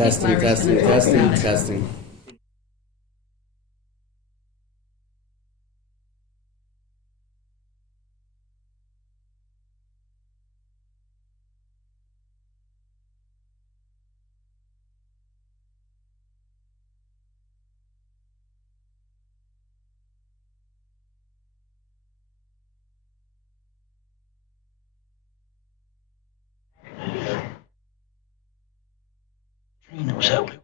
Testing, testing, testing, testing. Trina was helping.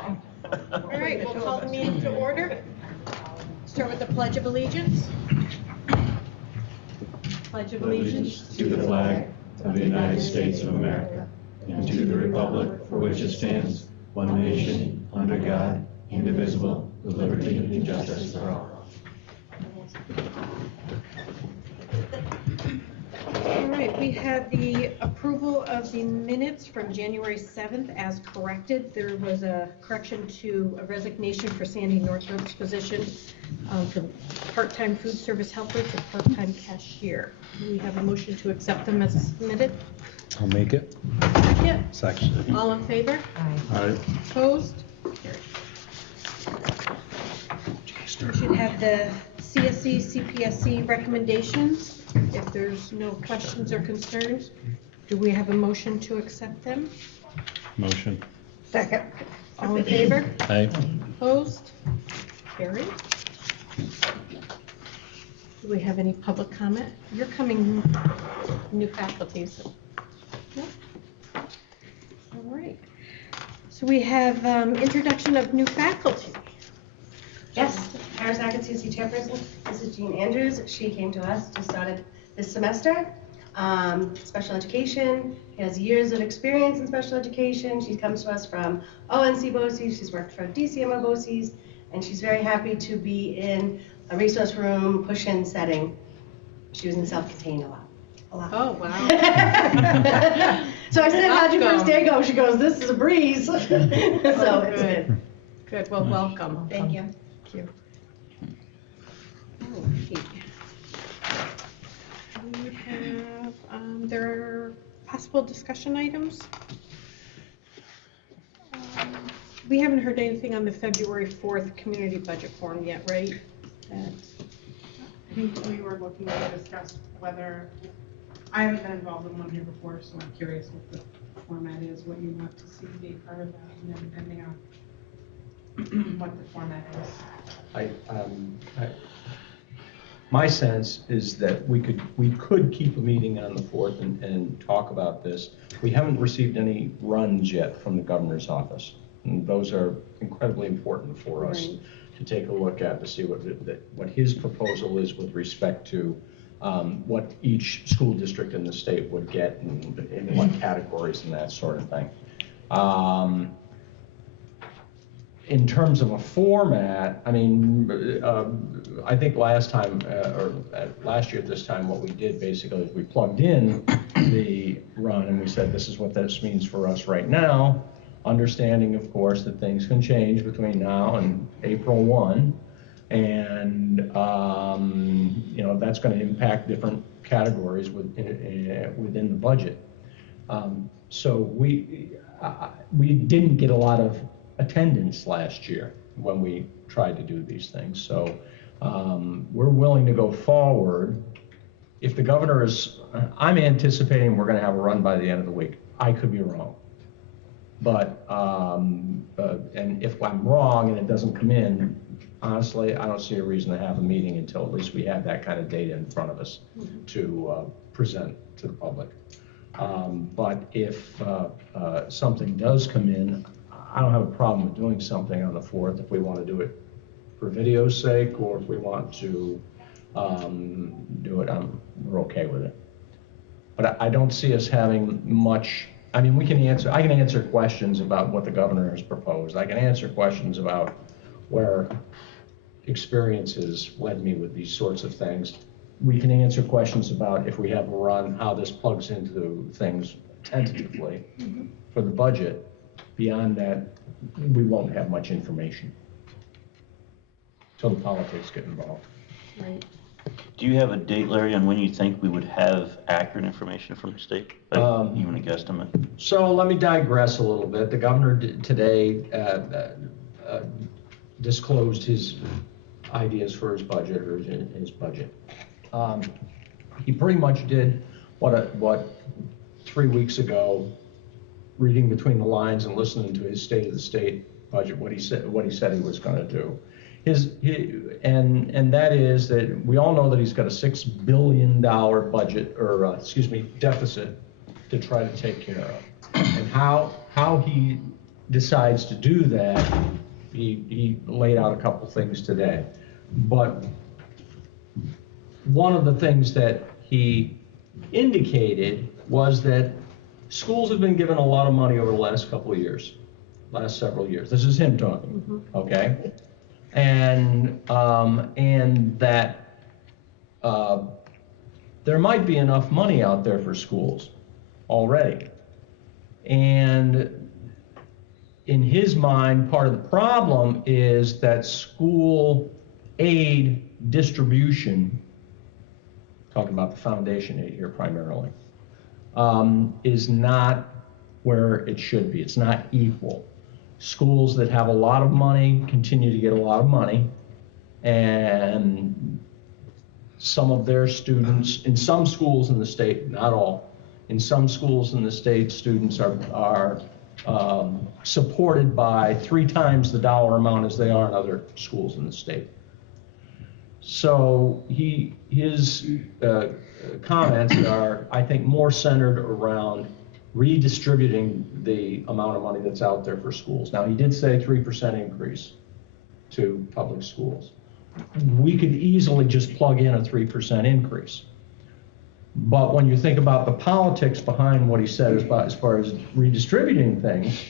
All right, we'll call the meeting to order. Start with the Pledge of Allegiance. Pledge of Allegiance to the flag of the United States of America and to the republic for which it stands, one nation, under God, indivisible, with liberty and justice for all. All right, we have the approval of the minutes from January 7th as corrected. There was a correction to a resignation for Sandy Northrop's position from part-time food service helper to part-time cashier. Do we have a motion to accept them as submitted? I'll make it. Second. Second. All in favor? Aye. Opposed? Carried. We should have the CSE, CPSC recommendations. If there's no questions or concerns, do we have a motion to accept them? Motion. Second. All in favor? Aye. Opposed? Carried. Do we have any public comment? You're coming, new faculties. No? All right. So we have introduction of new faculty. Yes, Harris Akatsusi chairperson. This is Jean Andrews. She came to us, just started this semester. Special education. She has years of experience in special education. She comes to us from ONC BOCES. She's worked for DCMO BOCES, and she's very happy to be in a resource room, push-in setting. She was in self-contained a lot. Oh, wow. So I said, how'd your first day go? She goes, this is a breeze. So it's good. Good, well, welcome. Thank you. Thank you. Okay. We have, there are possible discussion items. We haven't heard anything on the February 4th community budget forum yet, right? I think we were looking to discuss whether, I haven't been involved in one here before, so I'm curious what the format is, what you want to see be part of that, and then depending on what the format is. My sense is that we could keep a meeting on the 4th and talk about this. We haven't received any runs yet from the governor's office, and those are incredibly important for us to take a look at to see what his proposal is with respect to what each school district in the state would get and in what categories and that sort of thing. In terms of a format, I mean, I think last time, last year at this time, what we did basically is we plugged in the run and we said, this is what this means for us right now, understanding, of course, that things can change between now and April 1. And, you know, that's going to impact different categories within the budget. So we didn't get a lot of attendance last year when we tried to do these things. So we're willing to go forward. If the governor is, I'm anticipating we're going to have a run by the end of the week. I could be wrong. But, and if I'm wrong and it doesn't come in, honestly, I don't see a reason to have a meeting until at least we have that kind of data in front of us to present to the public. But if something does come in, I don't have a problem with doing something on the 4th if we want to do it for video's sake, or if we want to do it, we're okay with it. But I don't see us having much. I mean, I can answer questions about what the governor has proposed. I can answer questions about where experiences led me with these sorts of things. We can answer questions about, if we have a run, how this plugs into things tentatively for the budget. Beyond that, we won't have much information until the politics get involved. Right. Do you have a date, Larry, on when you think we would have accurate information from the state? Like even a guesstimate? So let me digress a little bit. The governor today disclosed his ideas for his budget, or his budget. He pretty much did what 3 weeks ago, reading between the lines and listening to his State of the State budget, what he said he was going to do. And that is that we all know that he's got a $6 billion budget, or deficit to try to take care of. And how he decides to do that, he laid out a couple things today. But one of the things that he indicated was that schools have been given a lot of money over the last couple of years, last several years. This is him talking, okay? And that there might be enough money out there for schools already. And in his mind, part of the problem is that school aid distribution, talking about the foundation aid here primarily, is not where it should be. It's not equal. Schools that have a lot of money continue to get a lot of money, and some of their students, in some schools in the state, not all, in some schools in the state, students are supported by 3 times the dollar amount as they are in other schools in the state. So his comments are, I think, more centered around redistributing the amount of money that's out there for schools. Now, he did say 3% increase to public schools. We could easily just plug in a 3% increase. But when you think about the politics behind what he said as far as redistributing things,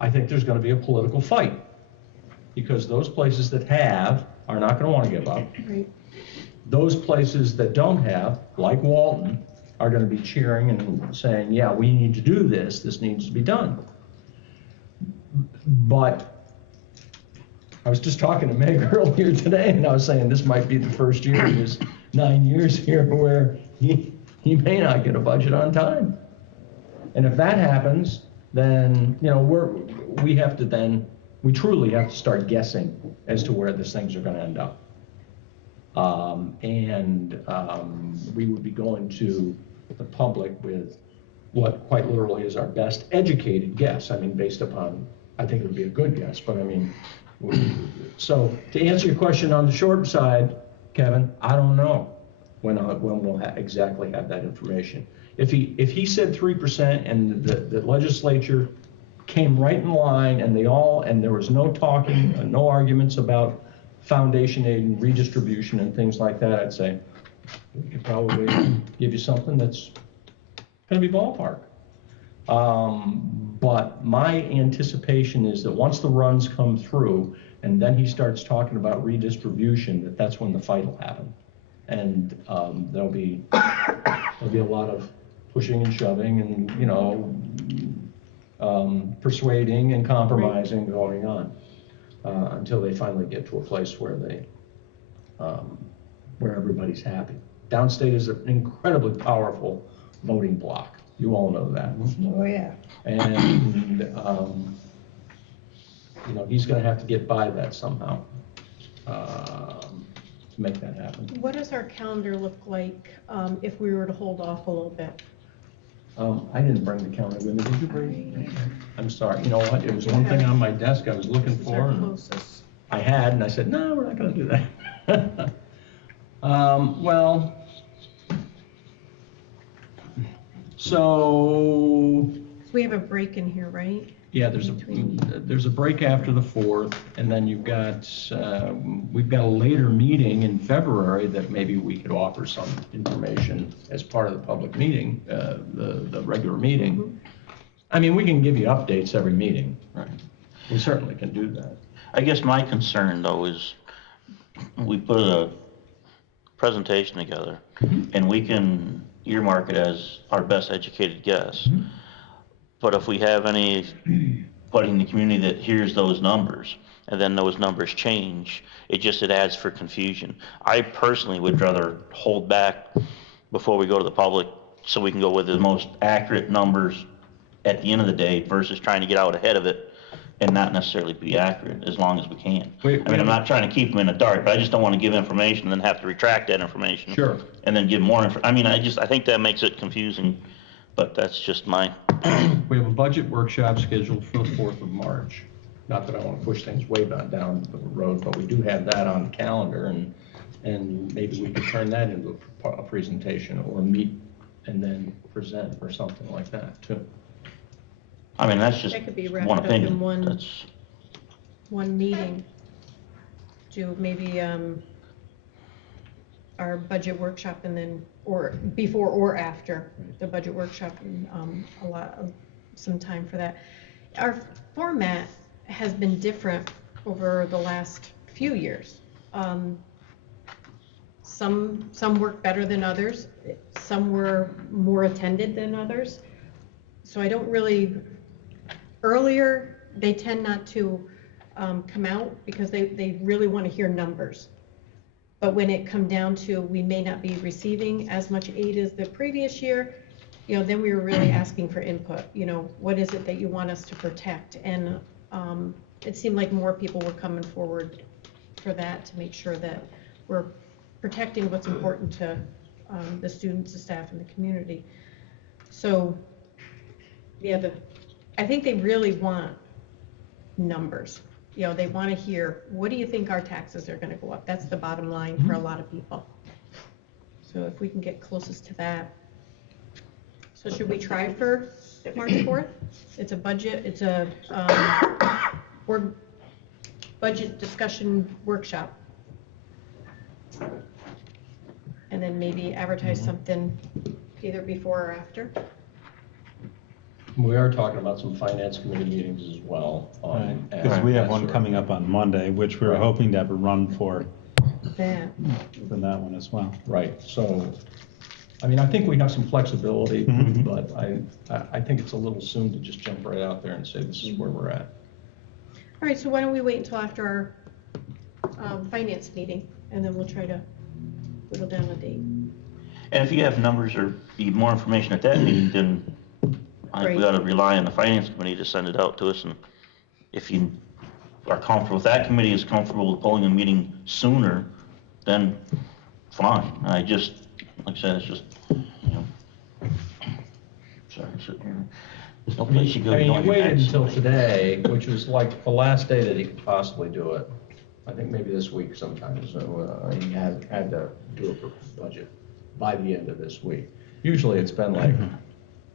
I think there's going to be a political fight, because those places that have are not going to want to give up. Right. Those places that don't have, like Walton, are going to be cheering and saying, yeah, we need to do this, this needs to be done. But I was just talking to Meg earlier today, and I was saying this might be the first year in his 9 years here where he may not get a budget on time. And if that happens, then, you know, we truly have to start guessing as to where these things are going to end up. We would be going to the public with what quite literally is our best educated guess. I mean, based upon, I think it would be a good guess, but I mean, so to answer your question on the short side, Kevin, I don't know when we'll exactly have that information. If he said 3% and the legislature came right in line and there was no talking, no arguments about foundation aid and redistribution and things like that, I'd say we could probably give you something that's going to be ballpark. But my anticipation is that once the runs come through and then he starts talking about redistribution, that's when the fight will happen. And there'll be a lot of pushing and shoving and, you know, persuading and compromising going on until they finally get to a place where everybody's happy. Downstate is an incredibly powerful voting bloc. You all know that. Oh, yeah. And, you know, he's going to have to get by that somehow to make that happen. What does our calendar look like if we were to hold off a little bit? I didn't bring the calendar with me. Did you bring it? I'm sorry. You know what? It was one thing on my desk I was looking This is our for. And closest. I had, and I said, no, we're not going to do that. Well, so We have a break in here, right? yeah, there's a break after the 4th, and then you've got we've got a later meeting in February that maybe we could offer some information as part of the public meeting, the regular meeting. Mm-hmm. I mean, we can give you updates every meeting. Right. We certainly can do that. I guess my concern, though, is we put a presentation together, and we can earmark it as our best educated guess. But if we have anybody in the community that hears those numbers, and then those numbers change, it adds for confusion. I personally would rather hold back before we go to the public so we can go with the most accurate numbers at the end of the day versus trying to get out ahead of it and not necessarily be accurate as long as we can. I'm not trying to keep them in the dark, but I just don't want to give information and then have to retract that information. Sure. And then give more information. I think that makes it confusing, but that's just my... We have a budget workshop scheduled for the 4th of March. Not that I want to push things way down the road, but we do have that on the calendar, and maybe we could turn that into a presentation or meet and then present or something like that too. I mean, that's just That could be wrapped one up in opinion. one- That's, one meeting. Do maybe, our budget workshop and then, or before or after the budget workshop, and, some time for that. Our format has been different over the last few years. Some work better than others, some were more attended than others. So I don't really, earlier, they tend not to come out because they really want to hear numbers. But when it come down to, we may not be receiving as much aid as the previous year, then we were really asking for input. What is it that you want us to protect? And it seemed like more people were coming forward for that, to make sure that we're protecting what's important to the students, the staff, and the community. So, yeah, I think they really want numbers. They want to hear, what do you think our taxes are going to go up? That's the bottom line for a lot of people. So if we can get closest to that. So should we try for March 4th? It's a budget, it's a board budget discussion workshop. And then maybe advertise something either before or after. We are talking about some finance committee meetings as well. Because we have one coming up on Monday, which we were Right. hoping to have a run for That. that one as well. Right, so, I mean, I think we have some flexibility, Mhm. but I think it's a little soon to just jump right out there and say, this is where we're at. All right, so why don't we wait until after our finance meeting, and then we'll try to whittle down a date. and if you have numbers or need more information at that meeting, then we Great. ought to rely on the finance committee to send it out to us. And if you are comfortable, if that committee is comfortable with pulling a meeting sooner, then fine. I just, like I said, it's just, sorry, I'm sitting here. There's no place you go. I mean, don't you have your waited bags. until today, which was like the last day that he could possibly do it. I think maybe this week sometime, so he had to do a budget by the end of this week. Usually it's been like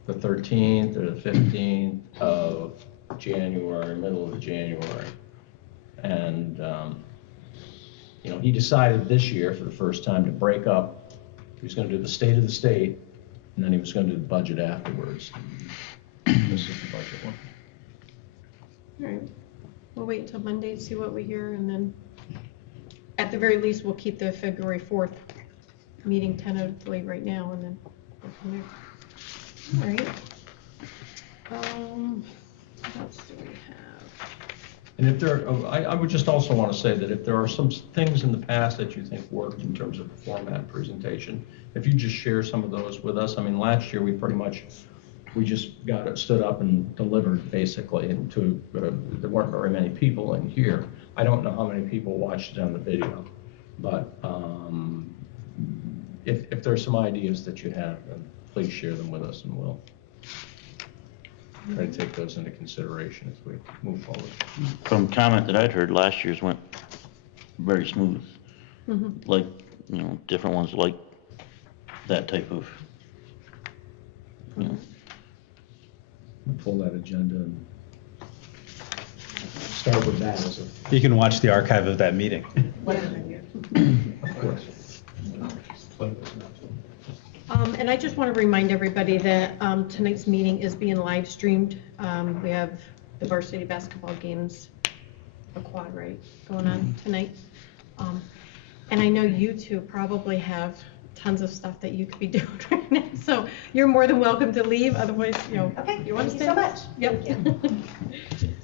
the 13th or the 15th of January, middle of January. And, he decided this year for the first time to break up. He was gonna do the state of the state, and then he was gonna do the budget afterwards. This is the budget one. All right, we'll wait until Monday, see what we hear, and then, at the very least, we'll keep the February 4th meeting tentatively right now, and then go from there. All right. What else do we have? And if there, I would just also want to say that if there are some things in the past that you think worked in terms of the format presentation, if you just share some of those with us. I mean, last year we just got it stood up and delivered basically, and there weren't very many people in here. I don't know how many people watched it on the video, but if there's some ideas that you have, then please share them with us, and we'll try to take those into consideration as we move forward. From comment that I'd heard, last year's went very smooth. Mhm. Like, different ones like that type of, We'll pull that agenda and start with that as a. You can watch the archive of that meeting. Of course. And I just want to remind everybody that tonight's meeting is being live streamed. We have the varsity basketball games, a quad, right, going on tonight. And I know you two probably have tons of stuff that you could be doing right now, so you're more than welcome to leave, otherwise, Okay, you want to thank stay? you so much. Yep.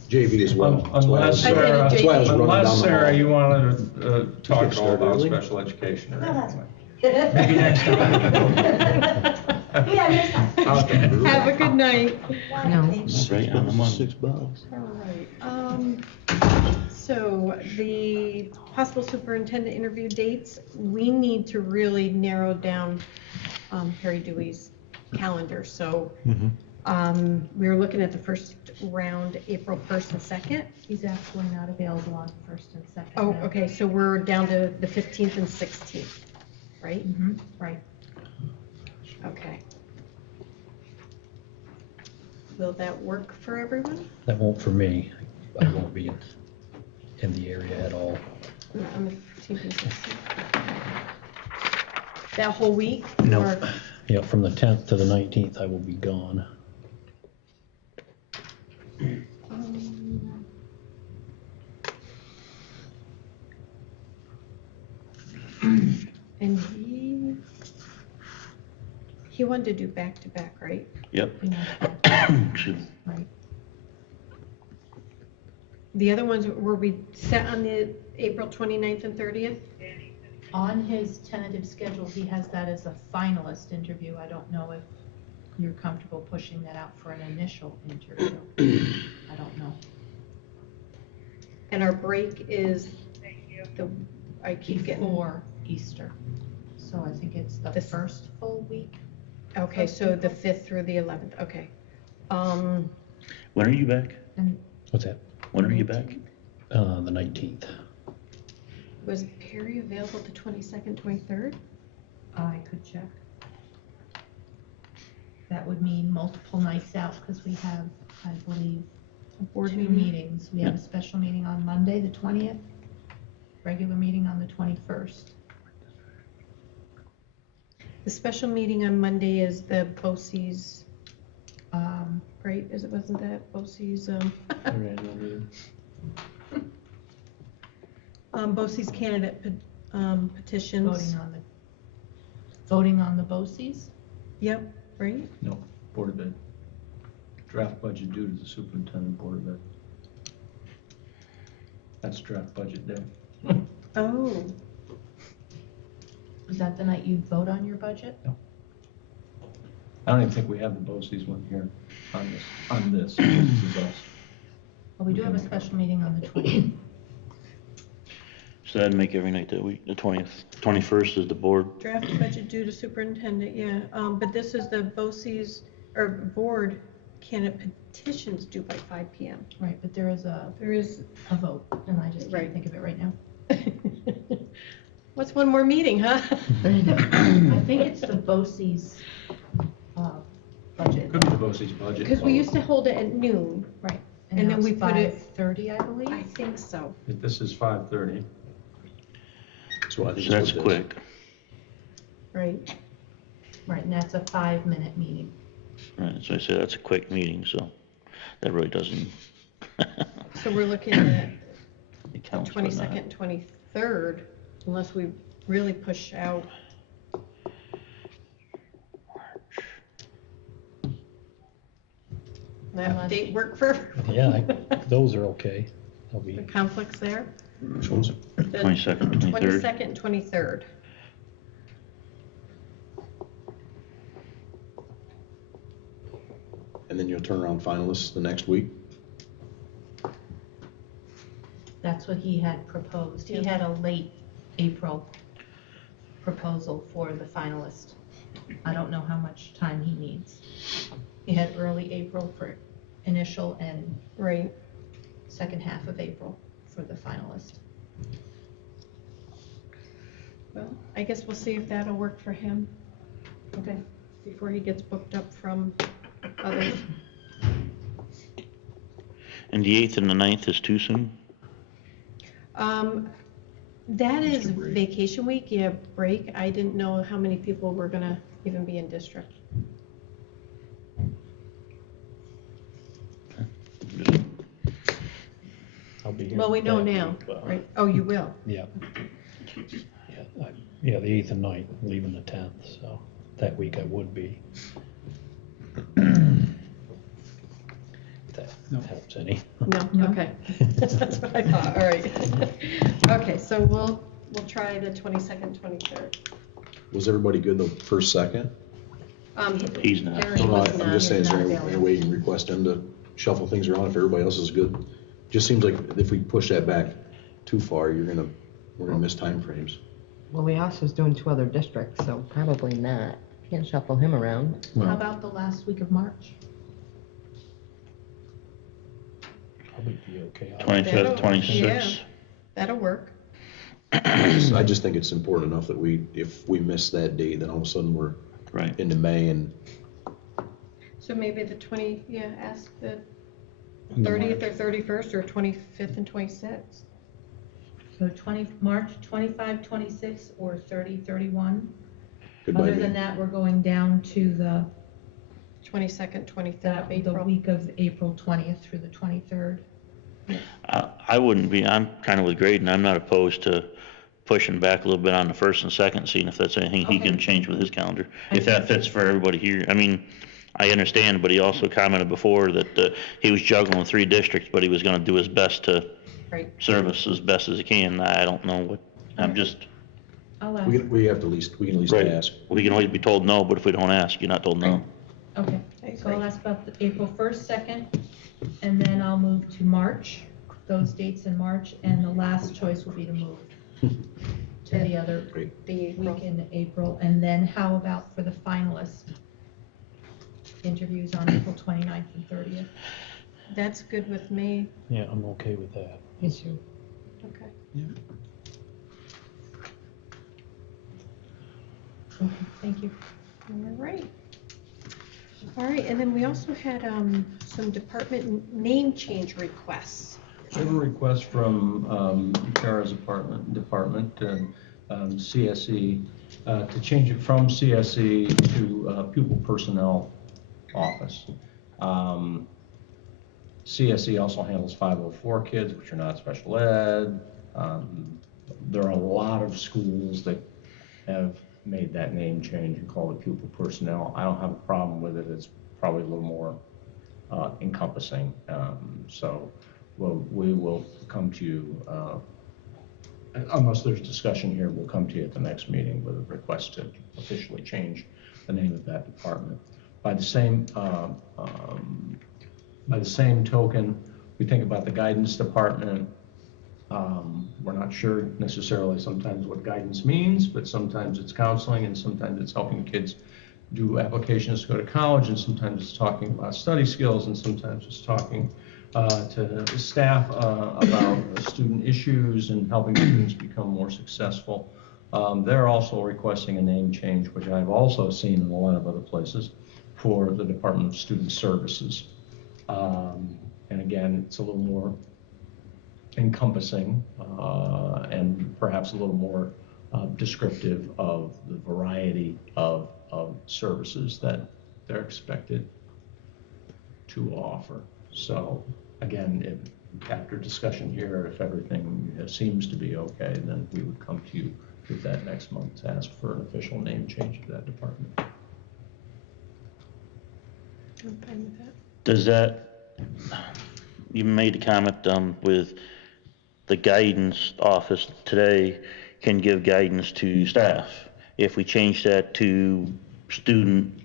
JV as well. That's why I was- I did a that's why I was JV. running down Unless, the Sarah, hall. you wanted to talk can all start about early. special education or No, that's anything. fine. Maybe next time. Yeah, next time. Okay. Have a good night. That's right on the money. $6. All right, so the possible superintendent interview dates, we need to really narrow down Harry Dewey's calendar. So we were looking at the first round, April 1st and 2nd. He's actually not available on first and second. Oh, now. okay, so we're down to the 15th and 16th, right? Right. Okay. Will that work for everyone? That won't for me. I won't be in the area at all. On the TPCC. That whole week? No. Or- Yeah, from the 10th to the 19th, I will be gone. And he wanted to do back-to-back, right? Yep. Yeah, Excuse me. right. The other ones, were we set on the April 29th and 30th? On his tentative schedule, he has that as a finalist interview. I don't know if you're comfortable pushing that out for an initial interview. I don't know. And our break is I keep getting. Before Easter. So I think it's the This- first full week. Okay, so the 5th through the 11th, okay. When are you back? And What's that? When are you back? The 19th. Was Perry available the 22nd, 23rd? I could check. That would mean multiple nights out because we have, I believe, A board two meeting? meetings. We have a special meeting on Monday, the 20th, regular meeting on the 21st. The special meeting on Monday is the BOCES, right? Wasn't that BOCES, BOCES candidate petitions? Voting on the BOCES? Yep, right? No, Board of Ed. Draft budget due to the superintendent, Board of Ed. That's draft budget day. Oh, Is that the night you vote on your budget? I don't even think we have the BOCES one here on this. This is us. Well, we do have a special meeting on the 20th. So that'd make every night that week, the 20th. 21st is the board. draft budget due to superintendent, yeah. But this is the BOCES, or board candidate petitions due by 5 PM. Right, but there is a There is, vote, and I just Right. can't think of it right now. what's one more meeting, huh? I think it's the BOCES budget. Could be the BOCES budget. Because we used to hold it at noon. Right. And then now it's we put it- 5:30, I believe. I think so. This is 5:30. So I think So that's it's quick. Right. Right, and that's a 5-minute meeting. Right, so I said that's a quick meeting, so that really doesn't. So we're looking at It counts for that. 22nd, 23rd, unless we really push out. That Unless- date work for Yeah, those are okay. I'll the be, conflicts there? which ones? The 22nd, 23rd. 22nd, 23rd. And then you'll turn around finalists the next week? That's what he had proposed. He Yeah. had a late April proposal for the finalist. I don't know how much time he needs. He had early April for initial and Right. second half of April for the finalist. Well, I guess we'll see if that'll work for him. Okay. Before he gets booked up from others. And the 8th and the 9th is too soon? That is Easter break. vacation week, yeah, break. I didn't know how many people were gonna even be in district. I'll be here. Well, we know that now, week, but- right? Oh, you will? Yeah. Yeah, the 8th and 9th, leaving the 10th, so that week I would be. If that helps any. No, No. okay. That's what I thought, all right. Okay, so we'll try the 22nd, 23rd. Was everybody good the first, second? He's not. Harry No, no, was I'm not- just saying, is there not any available. way you can request them to shuffle things around if everybody else is good? Just seems like if we push that back too far, we're gonna miss timeframes. Well, we also is doing 2 other districts, so probably not. Can't shuffle him around. How about the last week of March? Probably be okay. 25th, 26th. That'll work. I just think it's important enough that if we miss that date, then all of a sudden we're Right. into May and So maybe the ask the In the 30th or March. 31st or 25th and 26th. So March 25, 26, or 30, 31. Goodbye, Other than man. that, we're going down to the 22nd, 23rd of the April. week of April 20th through the 23rd. I wouldn't be, I'm kind of with Graydon, I'm not opposed to pushing back a little bit on the 1st and 2nd, seeing if that's anything he Okay. can change with his calendar, if that fits for everybody here. I mean, I understand, but he also commented before that he was juggling 3 districts, but he was gonna do his best to Right. service as best as he can. I don't know what, I'm just, I'll ask. We can at least right, ask. we can always be told no, but if we don't ask, you're not told no. Okay, I so I'll agree. ask about the April 1st, 2nd, and then I'll move to March, those dates in March, and the last choice will be to move to the other Great. The week in April. And then how about for the finalist? Interviews on April 29th and 30th. That's good with me. Yeah, I'm okay with that. Yes, you. Okay. Okay, thank you. All right. All right, and then we also had some department name change requests. I have a request from Tara's department, CSE, to change it from CSE to Pupil Personnel Office. CSE also handles 504 kids, which are not special ed. There are a lot of schools that have made that name change and call it Pupil Personnel. I don't have a problem with it. It's probably a little more encompassing. So we will come to you, unless there's discussion here, we'll come to you at the next meeting with a request to officially change the name of that department. By the same token, we think about the guidance department. We're not sure necessarily sometimes what guidance means, but sometimes it's counseling and sometimes it's helping kids do applications to go to college, and sometimes it's talking about study skills, and sometimes it's talking to staff about student issues and helping students become more successful. They're also requesting a name change, which I've also seen in a lot of other places, for the Department of Student Services. And again, it's a little more encompassing and perhaps a little more descriptive of the variety of services that they're expected to offer. So again, after discussion here, if everything seems to be okay, then we would come to you with that next month to ask for an official name change to that department. I'm fine with that. Does that, you made a comment with the guidance office today can give guidance to staff. If we change that to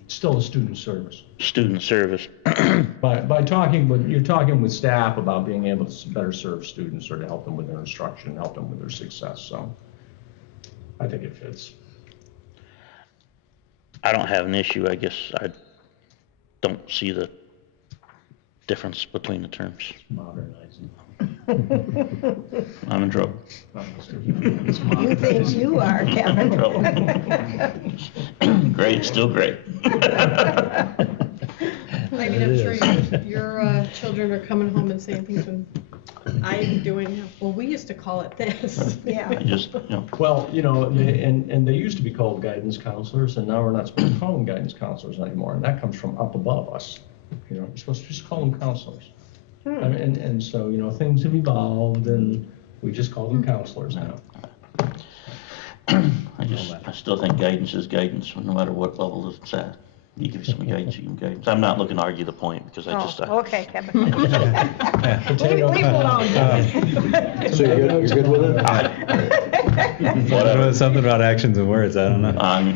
Still a student service. student service, By talking with, you're talking with staff about being able to better serve students or to help them with their instruction, help them with their success, so I think it fits. I don't have an issue, I guess I don't see the difference between the terms. Modernizing. I'm in trouble. You think you are, Kevin? Great, still great. I mean, I'm sure your children are coming home and saying things when I'm doing, well, we used to call it this. Yeah. Just, Well, and they used to be called guidance counselors, and now we're not supposed to call them guidance counselors anymore, and that comes from up above us. You're supposed to just call them counselors. I mean, and so, things have evolved, and we just call them counselors now. I still think guidance is guidance, no matter what level it's at. You give some guidance, you give guidance. I'm not looking to argue the point, because I just, Okay, Kevin. Leave Potato. it alone. So you're good with it? Whatever. Something about actions and words, I don't know. All right.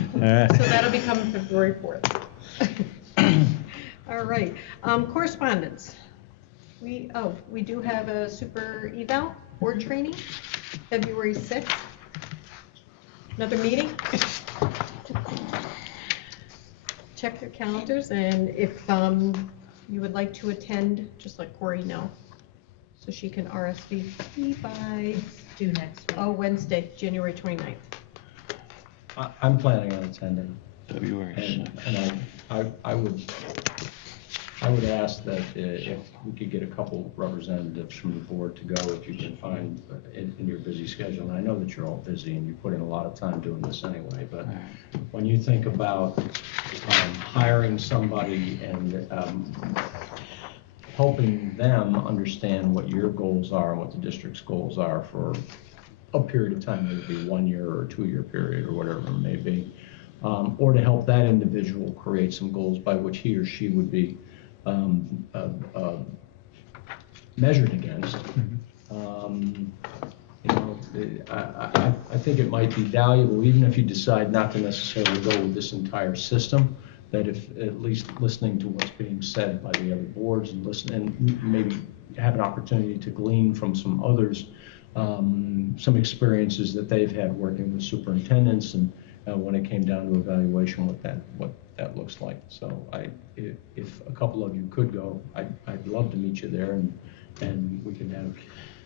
So that'll be coming February 4th. All right, correspondence. We do have a super eval board training, February 6th. Another meeting. Check your calendars, and if you would like to attend, just let Corey know, so she can RSVP by Due next week. Wednesday, January 29th. I'm planning on attending, February. and I would I would ask that if we could get a couple representatives from the board to go, if you can find in your busy schedule. And I know that you're all busy and you put in a lot of time doing this anyway, but when you think about hiring somebody and helping them understand what your goals are and what the district's goals are for a period of time, maybe 1 year or 2 year period or whatever it may be, or to help that individual create some goals by which he or she would be measured against. You know, I think it might be valuable, even if you decide not to necessarily go with this entire system, that if at least listening to what's being said by the other boards and listen, and maybe have an opportunity to glean from some others, some experiences that they've had working with superintendents and when it came down to evaluation, what that looks like. So if a couple of you could go, I'd love to meet you there, and we can have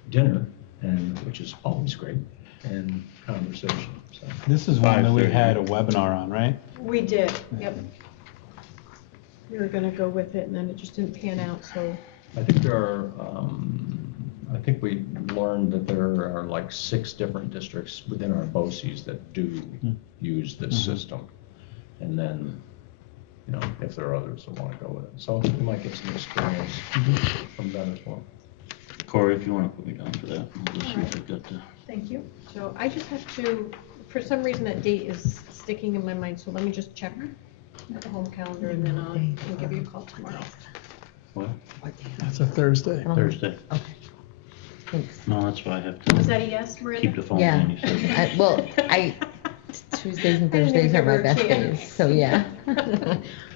dinner, and which is always great, and conversation. So This is one that we had a webinar on, right? We did, yep. We were gonna go with it, and then it just didn't pan out, so. I think there are, I think we learned that there are like 6 different districts within our BOCES that do use this system. And then, you know, if there are others that want to go with it. So we might get some experience from that as well. Corey, if you want to put me down for that, we'll just see if I've got the. Thank you. So I just have to, for some reason that date is sticking in my mind, so let me just check the home calendar and then I'll give you a call tomorrow. What? That's a Thursday. Thursday. Okay. Thanks. No, that's why I have to Was that a yes, Miranda? keep the phone Yeah. handy. So. Well, Tuesdays and I didn't even Thursdays are give her my a best chance. days, so yeah.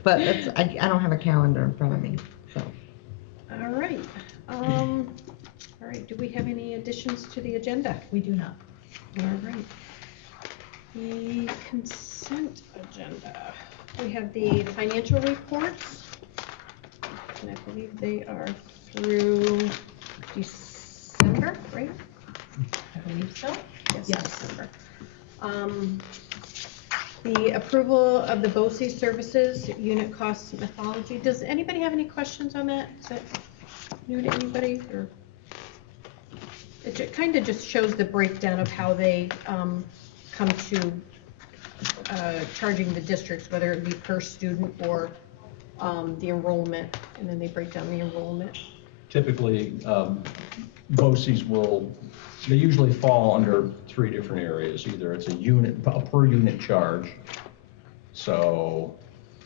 But that's, I don't have a calendar in front of me, so. All right. All right, do we have any additions to the agenda? We do not. All right. The consent agenda. We have the financial reports, and I believe they are through December, right? I believe so. Yes, December. The approval of the BOCES services, unit costs methodology. Does anybody have any questions on that? Is that new to anybody, or? It kind of just shows the breakdown of how they come to charging the districts, whether it be per student or the enrollment, and then they break down the enrollment. Typically, BOCES they usually fall under 3 different areas. Either it's a per unit charge. So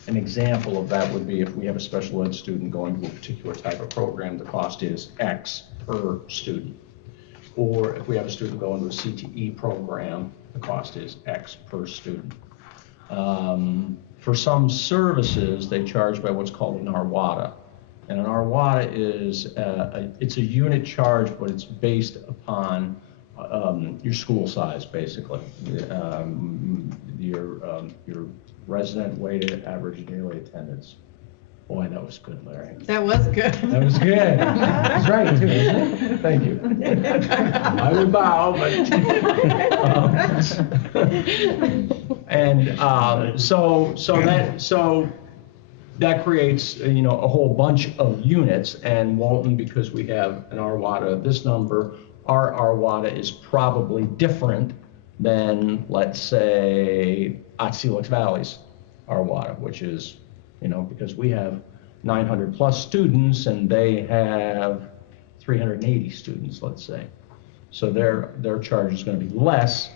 an example of that would be if we have a special ed student going to a particular type of program, the cost is X per student. Or if we have a student going to a CTE program, the cost is X per student. For some services, they charge by what's called an ARWADA. And an ARWADA is, it's a unit charge, but it's based upon your school size, basically. Your resident weighted average daily attendance. Boy, that was good, Larry. That was good. That was good. That's right, too, isn't it? Thank you. I would bow, but. So that creates, you know, a whole bunch of units, and Walton, because we have an ARWADA of this number, our ARWADA is probably different than, let's say, Othelix Valley's ARWADA, which is, you know, because we have 900 plus students and they have 380 students, let's say. So their charge is going to be less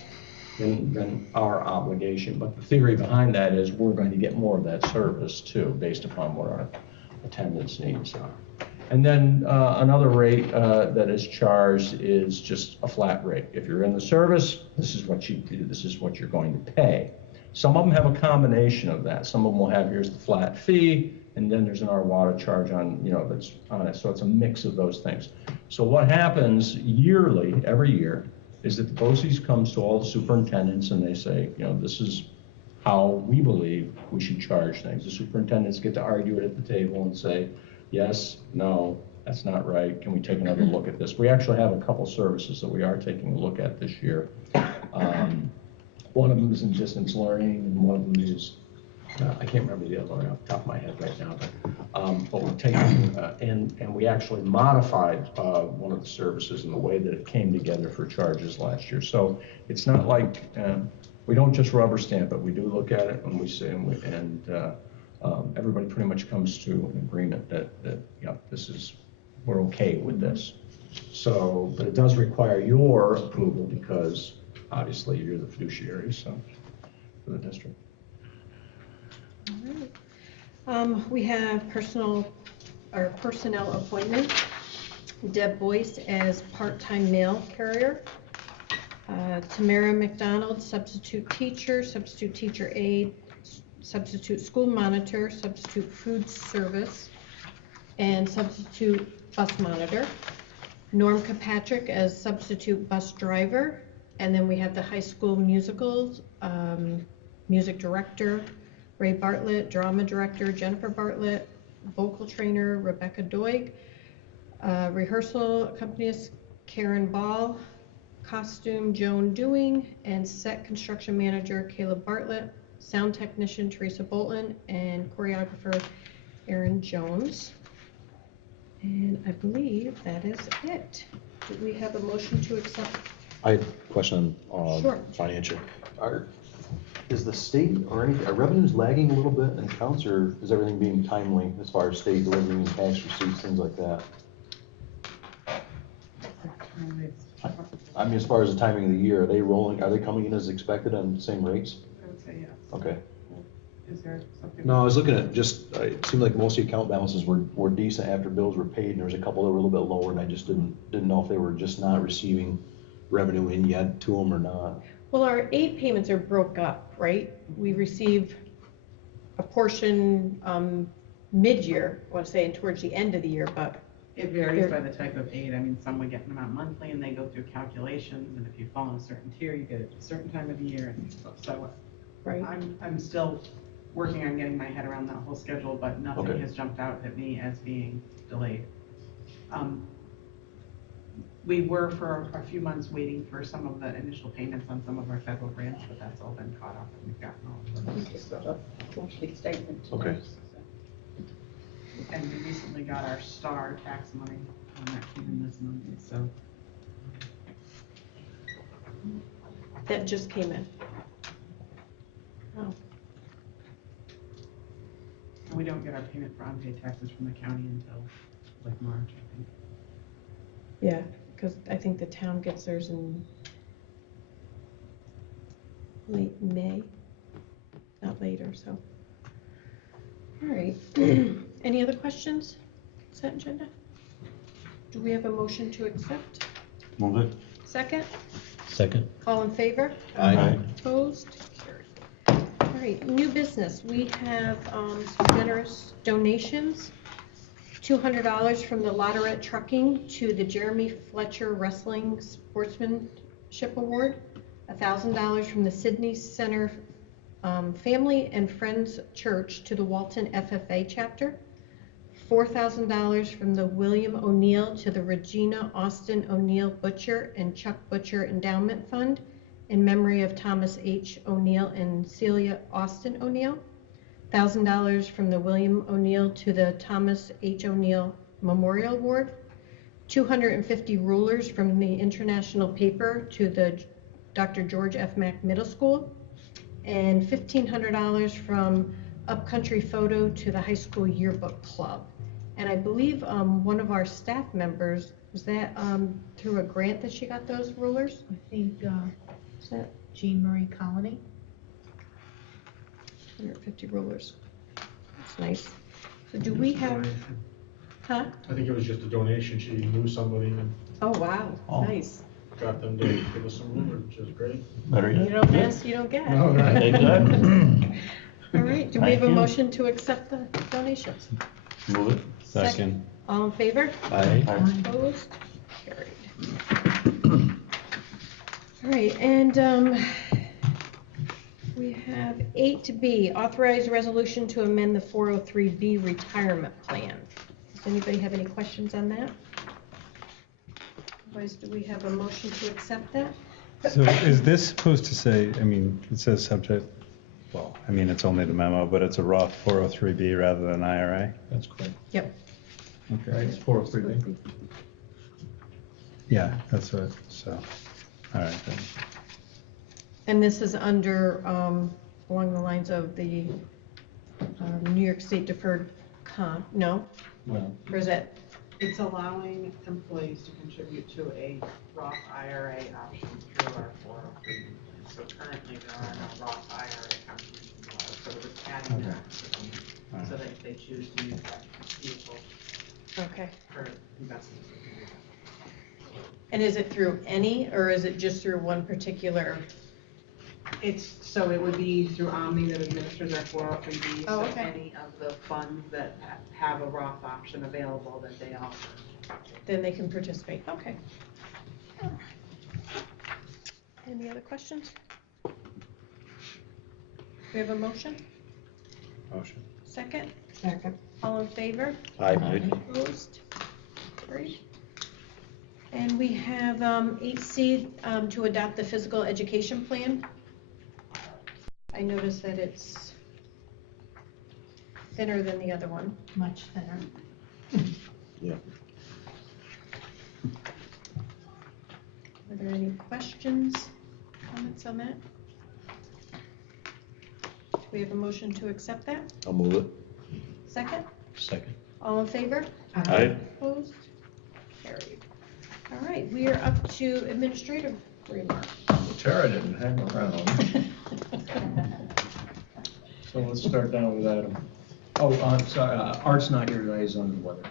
than our obligation. But the theory behind that is we're going to get more of that service too, based upon what our attendance needs are. And then another rate that is charged is just a flat rate. If you're in the service, this is what you do. This is what you're going to pay. Some of them have a combination of that. Some of them will have, here's the flat fee, and then there's an ARWADA charge on, you know, that's on it. So it's a mix of those things. So what happens yearly, every year, is that the BOCES comes to all the superintendents and they say, you know, this is how we believe we should charge things. The superintendents get to argue it at the table and say, yes, no, that's not right. Can we take another look at this? We actually have a couple services that we are taking a look at this year. One of them is in distance learning, and one of them is I can't remember the other one off the top of my head right now, but we've taken, and we actually modified one of the services in the way that it came together for charges last year. So it's not like, we don't just rubber stamp it, we do look at it and we say, everybody pretty much comes to an agreement that yeah, we're okay with this. So, but it does require your approval because obviously you're the fiduciary, so, for the district. All right. We have personnel appointment. Deb Boyce as part-time mail carrier. Tamara McDonald, substitute teacher aide, substitute school monitor, substitute food service, and substitute bus monitor. Norm Kirkpatrick as substitute bus driver. And then we have the high school musicals, music director, Ray Bartlett, drama director, Jennifer Bartlett, vocal trainer, Rebecca Doig, rehearsal accompanist, Karen Ball, costume, Joan Dewing, and set construction manager, Caleb Bartlett, sound technician, Teresa Bolton, and choreographer, Aaron Jones. And I believe that is it. Do we have a motion to accept? I had a question on Sure. financial. Is the state or any, are revenues lagging a little bit in accounts, or is everything being timely as far as state delivering tax receipts, things like that? I mean, as far as the timing of the year, are they coming in as expected on the same rates? I would say yes. Okay. Is there something? No, I was looking at just, it seemed like most of the account balances were decent after bills were paid, and there was a couple that were a little bit lower, and I just didn't know if they were just not receiving revenue in yet to them or not. Well, our aid payments are broke up, right? We receive a portion mid-year, I want to say, and towards the end of the year, but It varies by the type of aid. I mean, some we get them out monthly and they go through calculations, and if you fall in a certain tier, you get it at a certain time of the year and stuff. So right. I'm still working on getting my head around that whole schedule, but nothing Okay. has jumped out at me as being delayed. We were for a few months waiting for some of the initial payments on some of our federal grants, but that's all been caught up and we've gotten all of them. We just got a monthly statement today. Okay. And we recently got our STAR tax money, and that came in this month, so. That just came in. Oh, And we don't get our payment for unpaid taxes from the county until like March, I think. yeah, because I think the town gets theirs in late May, not later, so. All right. Any other questions? Consent agenda? Do we have a motion to accept? Move it. Second? Second. All in favor? Aye. Opposed? Carried. All right, new business. We have some generous donations. $200 from the Lotterette Trucking to the Jeremy Fletcher Wrestling Sportsmanship Award. $1,000 from the Sydney Center Family and Friends Church to the Walton FFA chapter. $4,000 from the William O'Neill to the Regina Austin O'Neill Butcher and Chuck Butcher Endowment Fund in memory of Thomas H. O'Neill and Celia Austin O'Neill. $1,000 from the William O'Neill to the Thomas H. O'Neill Memorial Award. 250 rulers from the International Paper to the Dr. George F. Mack Middle School. And $1,500 from Upcountry Photo to the High School Yearbook Club. And I believe one of our staff members, was that through a grant that she got those rulers? I think Is that Jean Marie Colony. 150 rulers? That's nice. So do we have, huh? I think it was just a donation. She knew somebody and Oh, wow, Oh. nice. got them to give us some rulers, which is great. Better You yet. don't ask, you don't get. No, All right. Exactly. right, do we have a Thank you. motion to accept the donations? Move it. Second. All in favor? Aye. Opposed? Carried. All right, and we have 8B, authorized resolution to amend the 403B retirement plan. Does anybody have any questions on that? Otherwise, do we have a motion to accept that? So is this supposed to say, I mean, it says subject well, I mean, it's only the memo, but it's a Roth 403B rather than IRA. That's correct. Yep. Right, it's 403B. Yeah, that's what, so, all right. Then. And this is under, along the lines of the New York State Deferred Comp, no? No. Or is that, It's allowing employees to contribute to a Roth IRA option through our 403. So currently, there are no Roth IRA contributions allowed, so we're just adding that to them, so that if they choose to use that vehicle okay. for investments. And is it through any, or is it just through one particular? So it would be through Omni that administers our 403B, Oh, so okay. any of the funds that have a Roth option available that they offer. Then they can participate, okay. Any other questions? We have a motion? Motion. Second? Second. All in favor? Aye. Opposed? Carried. And we have 8C to adopt the physical education plan. I noticed that it's thinner than the other one. Much thinner. Yeah. Are there any questions, comments on that? Do we have a motion to accept that? I'll move it. Second? Second. All in favor? Aye. Opposed? Carried. All right, we are up to administrative remarks. Tara didn't hang around. So let's start down with Adam. Oh, sorry, Art's not here today, he's under the weather.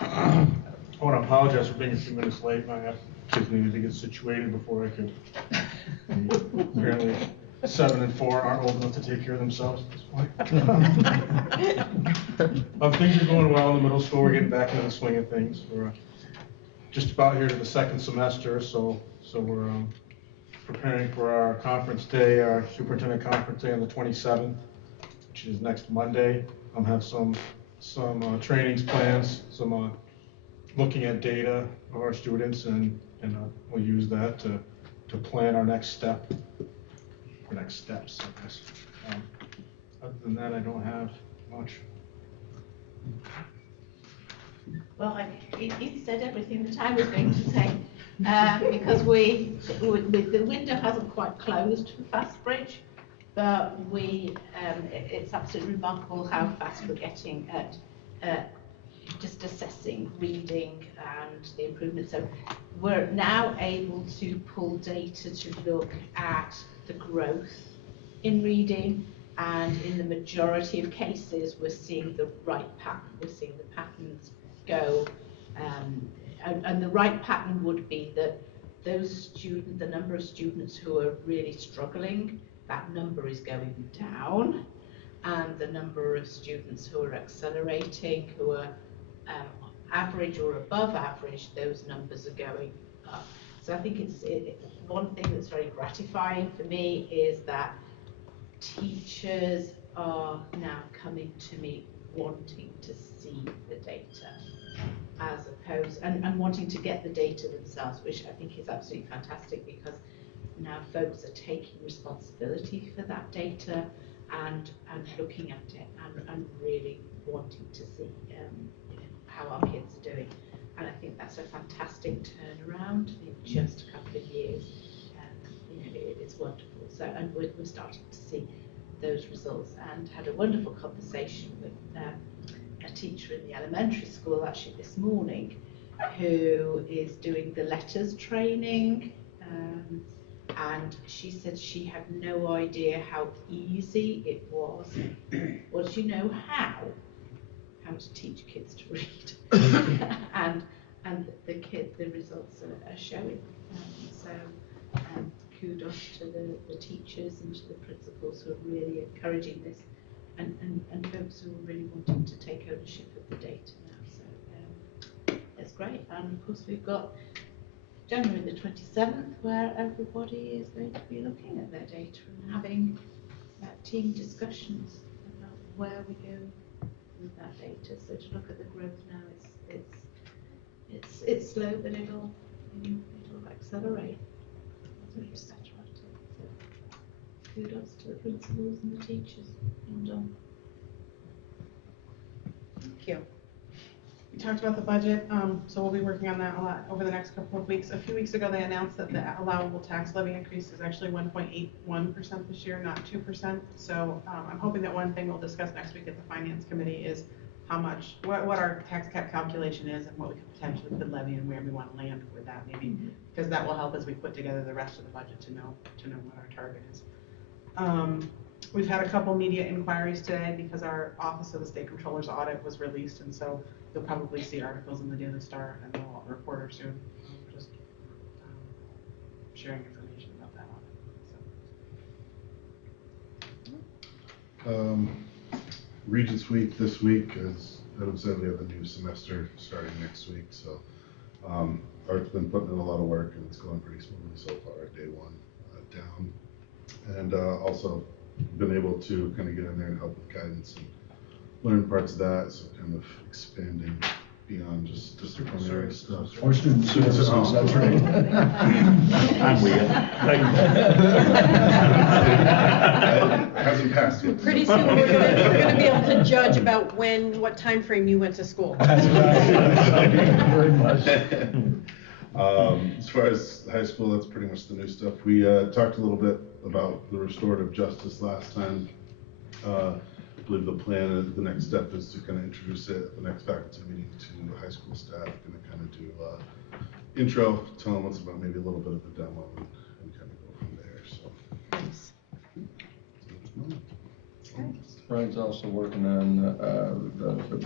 I want to apologize for being a few minutes late. My kids needed to get situated before I could. Apparently, 7 and 4 aren't old enough to take care of themselves at this point. Things are going well in the middle school. We're getting back into the swing of things. We're just about here to the second semester, so we're preparing for our conference day, our superintendent conference day on the 27th, which is next Monday. I'll have some trainings plans, some looking at data of our students, and we'll use that to plan our next step, or next steps, I guess. Other than that, I don't have much. Well, he said everything that I was going to say, because the window hasn't quite closed for Fastbridge, but it's absolutely remarkable how fast we're getting at just assessing reading and the improvement. So we're now able to pull data to look at the growth in reading, and in the majority of cases, we're seeing the right pattern. We're seeing the patterns go, and the right pattern would be that the number of students who are really struggling, that number is going down, and the number of students who are accelerating, who are average or above average, those numbers are going up. So I think it's one thing that's very gratifying for me is that teachers are now coming to me wanting to see the data, as opposed and wanting to get the data themselves, which I think is absolutely fantastic, because now folks are taking responsibility for that data and looking at it and really wanting to see how our kids are doing. And I think that's a fantastic turnaround in just a couple of years. It's wonderful. So, and we're starting to see those results, and had a wonderful conversation with a teacher in the elementary school actually this morning, who is doing the letters training, and she said she had no idea how easy it was. Well, do you know how to teach kids to read? and the results are showing. Kudos to the teachers and to the principals who are really encouraging this, and folks who are really wanting to take ownership of the data now. So it's great. And of course we've got January the 27th, where everybody is going to be looking at their data and having team discussions about where we go with that data. So to look at the growth now, it's slow, but it'll accelerate. kudos to the principals and the teachers. Well done. Thank you. We talked about the budget, so we'll be working on that a lot over the next couple of weeks. A few weeks ago, they announced that the allowable tax levy increase is actually 1.81% this year, not 2%. So I'm hoping that one thing we'll discuss next week at the finance committee is how much, what our tax cap calculation is and what we could potentially could levy and where we want to land with that maybe, because that will help as we put together the rest of the budget to know what our target is. We've had a couple media inquiries today because our Office of the State Controller's audit was released, and so you'll probably see articles in the Daily Star and the Walton Reporter soon, just sharing information about that audit. Regents Week this week, as Adam said, we have a new semester starting next week, so Art's been putting in a lot of work and it's going pretty smoothly so far. Day one down, and also been able to kind of get in there and help with guidance and learn parts of that, so kind of expanding beyond just disciplinary stuff. Or student services, that's right. I'm with It hasn't passed yet. Pretty soon, we're gonna be able to judge about what time frame you went to school. That's right. Thank you very much. As far as high school, that's pretty much the new stuff. We talked a little bit about the restorative justice last time. I believe the plan, the next step is to kind of introduce it at the next faculty meeting to the high school staff, going to kind of do intro, tell them what's about, maybe a little bit of a demo, and kind of go from there. So. Nice. Brian's also working on,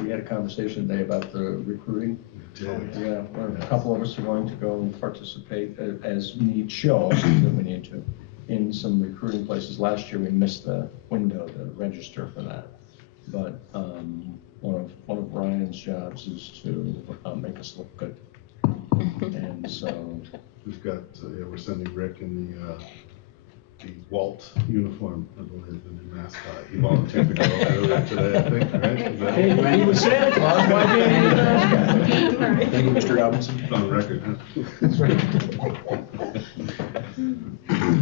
we had a conversation today about the recruiting. Yeah, a couple of us are going to go and participate as need shows that we need to in some recruiting places. Last year we missed the window to register for that, but one of Brian's jobs is to make us look good, and so we've got we're sending Rick in the Walt uniform, I believe, the new mascot. He volunteered to go earlier today, I think, right? He was Santa Claus, why didn't he be the mascot? Thank you, Mr. Robinson. On record, huh? That's right.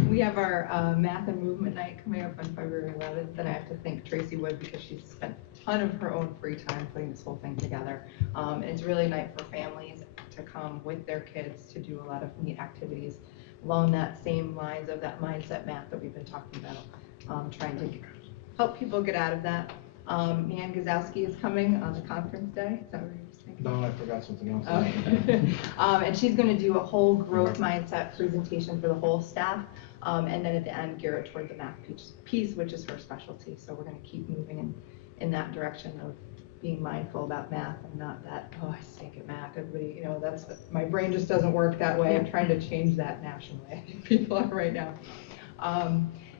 We have our math and movement night coming up on February 11th, and I have to thank Tracy Wood because she's spent a ton of her own free time putting this whole thing together. And it's really nice for families to come with their kids to do a lot of neat activities along that same lines of that mindset math that we've been talking about, trying to help people get out of that. Nan Gazowski is coming on the conference day. Is that what you were saying? No, I forgot something else. Okay. And she's going to do a whole growth mindset presentation for the whole staff. And then at the end, gear it toward the math piece, which is her specialty. So we're going to keep moving in that direction of being mindful about math and not that, oh, I stink at math. Everybody, that's, my brain just doesn't work that way. I'm trying to change that nationally. I think people are right now.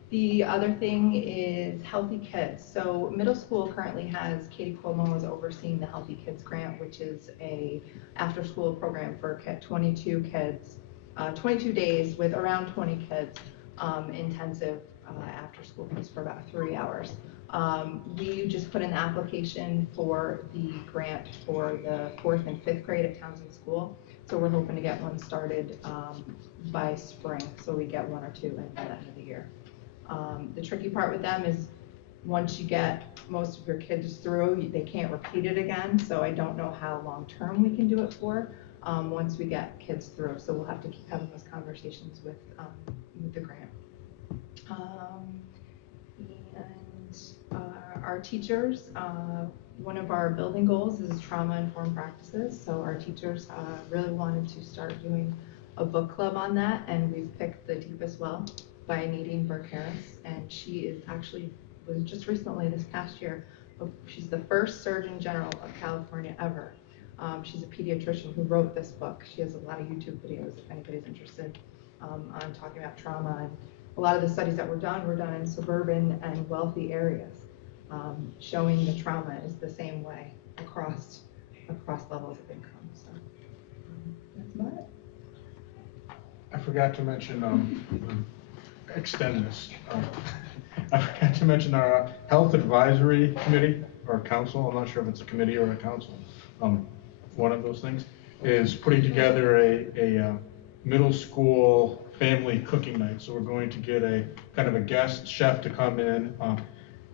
The other thing is Healthy Kids. So middle school currently has, Katie Cuomo is overseeing the Healthy Kids Grant, which is a after-school program for 22 kids, 22 days with around 20 kids, intensive after-school piece for about 3 hours. We just put in the application for the grant for the 4th and 5th grade at Townsend School. So we're hoping to get one started by spring, so we get 1 or 2 in by the end of the year. The tricky part with them is once you get most of your kids through, they can't repeat it again. So I don't know how long term we can do it for once we get kids through. So we'll have to keep having those conversations with the grant. Our teachers, one of our building goals is trauma-informed practices. So our teachers really wanted to start doing a book club on that, and we've picked The Deepest Well by Nadine Burke-Harris, and she was just recently this past year, she's the first Surgeon General of California ever. She's a pediatrician who wrote this book. She has a lot of YouTube videos if anybody's interested on talking about trauma, and a lot of the studies that were done in suburban and wealthy areas, showing the trauma is the same way across levels of income. So that's about it. I forgot to mention, extend this. I forgot to mention our Health Advisory Committee or Council. I'm not sure if it's a committee or a council. One of those things is putting together a middle school family cooking night. So we're going to get a kind of a guest chef to come in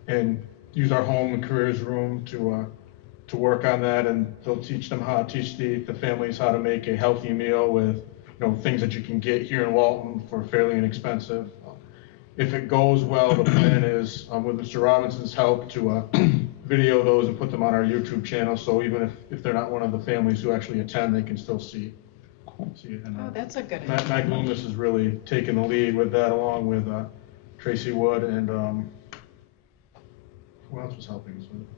and use our home and careers room to work on that, and they'll teach the families how to make a healthy meal with, things that you can get here in Walton for fairly inexpensive. If it goes well, the plan is, with Mr. Robinson's help, to video those and put them on our YouTube channel, so even if they're not one of the families who actually attend, they can still see it. And, Oh, that's a good Matt idea. Loomis has really taken the lead with that, along with Tracy Wood and who else was helping us with it?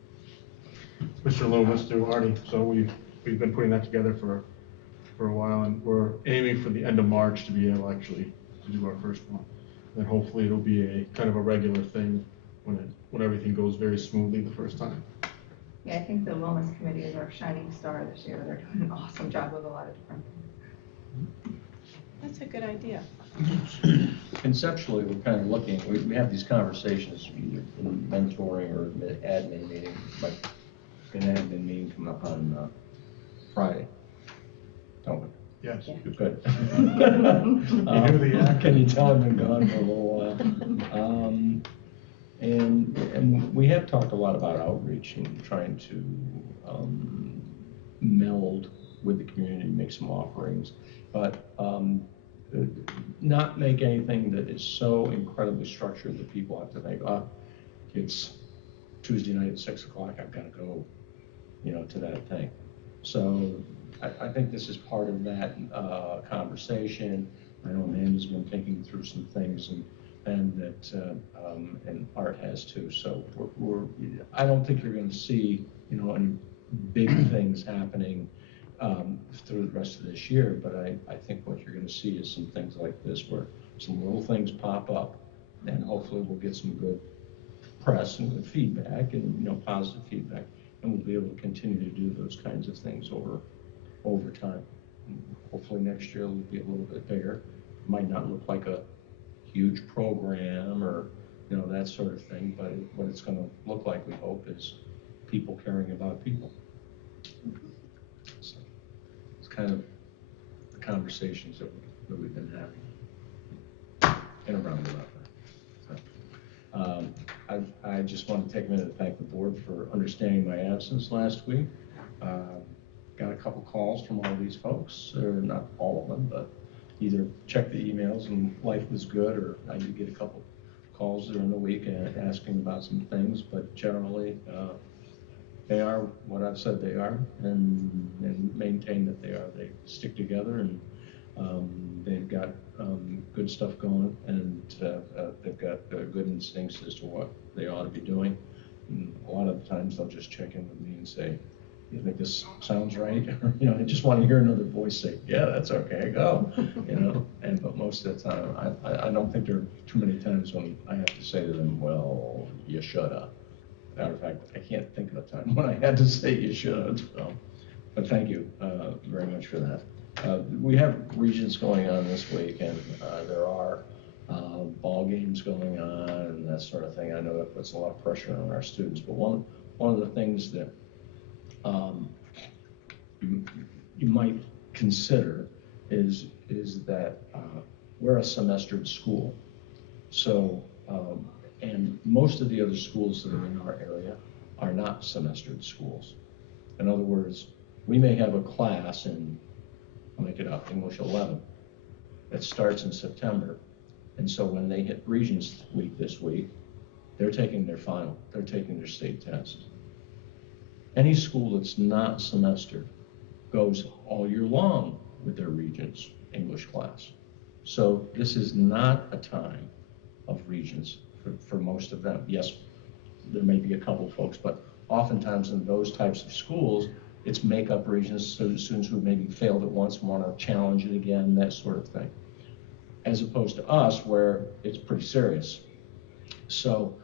Mr. Loomis through Artie. So we've been putting that together for a while, and we're aiming for the end of March to be able actually to do our first one. And hopefully it'll be a kind of a regular thing when everything goes very smoothly the first time. Yeah, I think the wellness committee is our shining star this year. They're doing an awesome job with a lot of different things. That's a good idea. Conceptually, we're kind of looking, we have these conversations either in mentoring or admin meeting, like an admin meeting coming up on Friday. Don't we? Yes. Good. the Can you tell I've been gone for a little while? And we have talked a lot about outreach and trying to meld with the community, make some offerings, but not make anything that is so incredibly structured that people have to think, it's Tuesday night at 6 o'clock, I've got to go, to that thing. So I think this is part of that conversation. I know Amanda's been thinking through some things, and that and Art has too. So I don't think you're going to see any big things happening through the rest of this year, but I think what you're going to see is some things like this where some little things pop up, and hopefully we'll get some good press and good feedback and positive feedback, and we'll be able to continue to do those kinds of things over time. And hopefully next year will be a little bit bigger. It might not look like a huge program or that sort of thing, but what it's going to look like, we hope, is people caring about people. So it's kind of the conversations that we've been having in a roundabout way. So, I just want to take a minute to thank the board for understanding my absence last week. Got a couple calls from all these folks, or not all of them, but either checked the emails and life was good, or I did get a couple calls during the week asking about some things, but generally they are what I've said they are, and maintain that they are. They stick together, and they've got good stuff going, and they've got good instincts as to what they ought to be doing. And a lot of the times they'll just check in with me and say, you think this sounds right? I just want to hear another voice say, yeah, that's okay, go. But most of the time, I don't think there are too many times when I have to say to them, well, you shoulda. Matter of fact, I can't think of a time when I had to say you should. So, but thank you very much for that. We have regions going on this week, and there are ball games going on and that sort of thing. I know that puts a lot of pressure on our students, but one of the things that you might consider is that we're a semestered school. So, and most of the other schools that are in our area are not semestered schools. In other words, we may have a class in, I'll make it up, English 11, that starts in September. And so when they hit Regents Week this week, they're taking their final, they're taking their state test. Any school that's not semestered goes all year long with their Regents English class. So this is not a time of Regents for most of them. Yes, there may be a couple folks, but oftentimes in those types of schools, it's make-up Regents, so students who maybe failed it once and want to challenge it again, that sort of thing. As opposed to us, where it's pretty serious. So,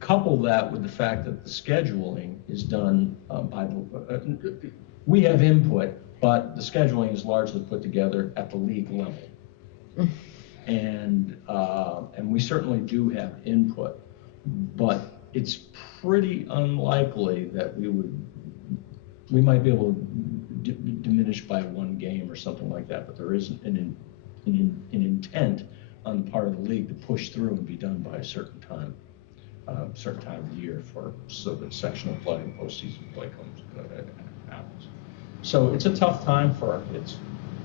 couple that with the fact that the scheduling is done by the, we have input, but the scheduling is largely put together at the league level. And we certainly do have input, but it's pretty unlikely that we might be able to diminished by one game or something like that, but there isn't an intent on the part of the league to push through and be done by a certain time of the year so that sectional play and postseason play happens. So it's a tough time for our kids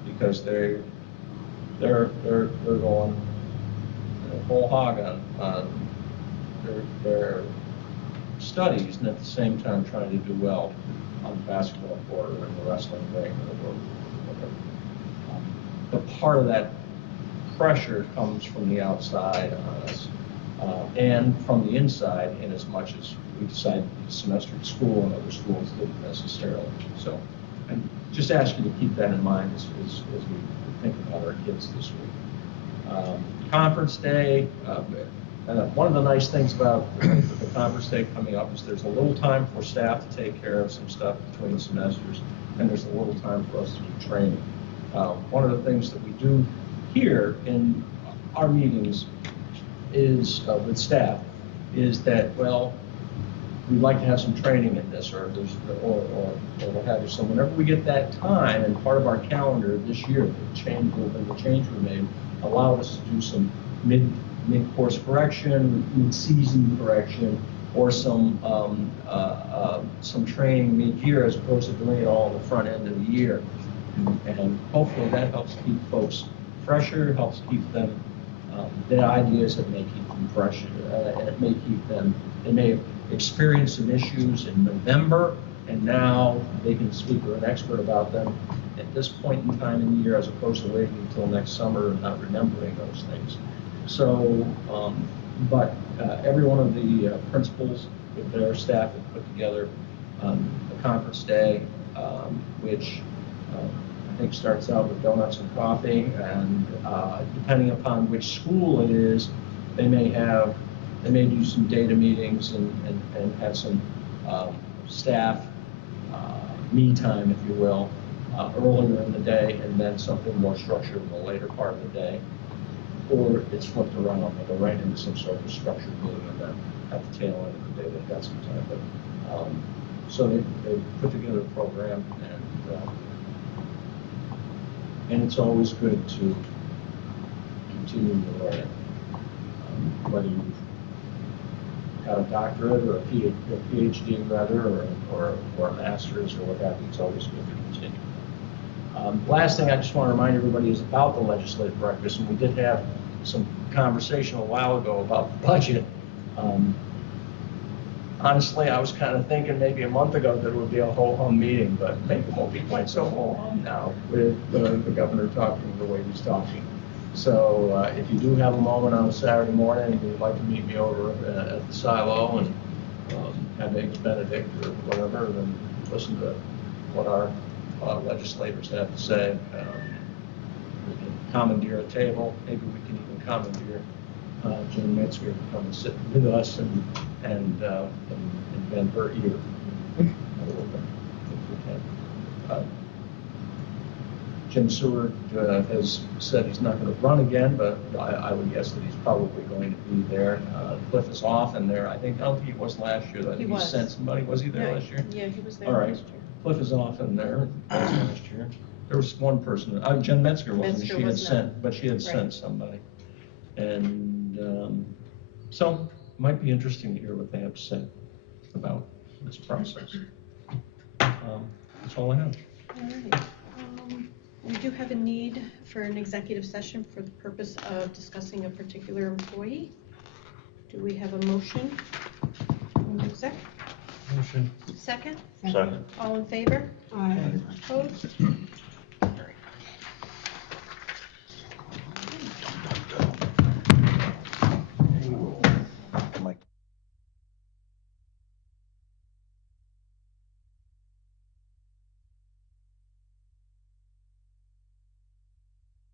because they're going whole hog on their studies and at the same time trying to do well on the basketball court or in the wrestling ring or whatever. But part of that pressure comes from the outside on us and from the inside in as much as we decide the semester at school and other schools didn't necessarily. So I'm just asking you to keep that in mind as we think about our kids this week. Conference day, one of the nice things about the conference day coming up is there's a little time for staff to take care of some stuff between semesters, and there's a little time for us to do training. One of the things that we do here in our meetings is with staff is that, well, we'd like to have some training in this or what have you. So whenever we get that time, and part of our calendar this year, the change we made allowed us to do some mid-course correction, mid-season correction, or some training mid-year as opposed to doing it all in the front end of the year. And hopefully that helps keep folks fresher, helps keep them, the ideas that may keep them fresh, and it may keep them, they may have experienced some issues in November, and now they can speak with an expert about them at this point in time in the year as opposed to waiting until next summer and not remembering those things. So, but every one of the principals with their staff have put together a conference day, which I think starts out with donuts and coffee, and depending upon which school it is, they may do some data meetings and have some staff me time, if you will, earlier in the day, and then something more structured in the later part of the day. Or it's flipped around, they go right into some sort of structured meeting, and then at the tail end of the day, they've got some time. But, so they put together a program, and it's always good to continue to learn. Whether you've got a doctorate or a PhD rather, or a master's or what have you, it's always good to continue. Last thing I just want to remind everybody is about the legislative breakfast, and we did have some conversation a while ago about the budget. Honestly, I was kind of thinking maybe a month ago that it would be a ho-hum meeting, but maybe it won't be quite so ho-hum now with the governor talking the way he's talking. So if you do have a moment on a Saturday morning and you'd like to meet me over at the silo and have eggs Benedict or whatever, then listen to what our legislators have to say. We can commandeer a table. Maybe we can even commandeer Jim Metzger to come and sit with us and bend her ear a little bit if we can. Jim Seward has said he's not going to run again, but I would guess that he's probably going to be there. Cliff is off, and there. I don't think he was last year. I think he sent somebody. Was he there last year? Yeah, he was there all right. last year. Cliff is off in there. Last year. There was one person. Jen Metzger wasn't. She had sent, but she had sent somebody. And so it might be interesting to hear what they have to say about this process. That's all I have. All right. We do have a need for an executive session for the purpose of discussing a particular employee. Do we have a motion? Exec? Motion. Second? Second. All in favor? Aye. Opposed?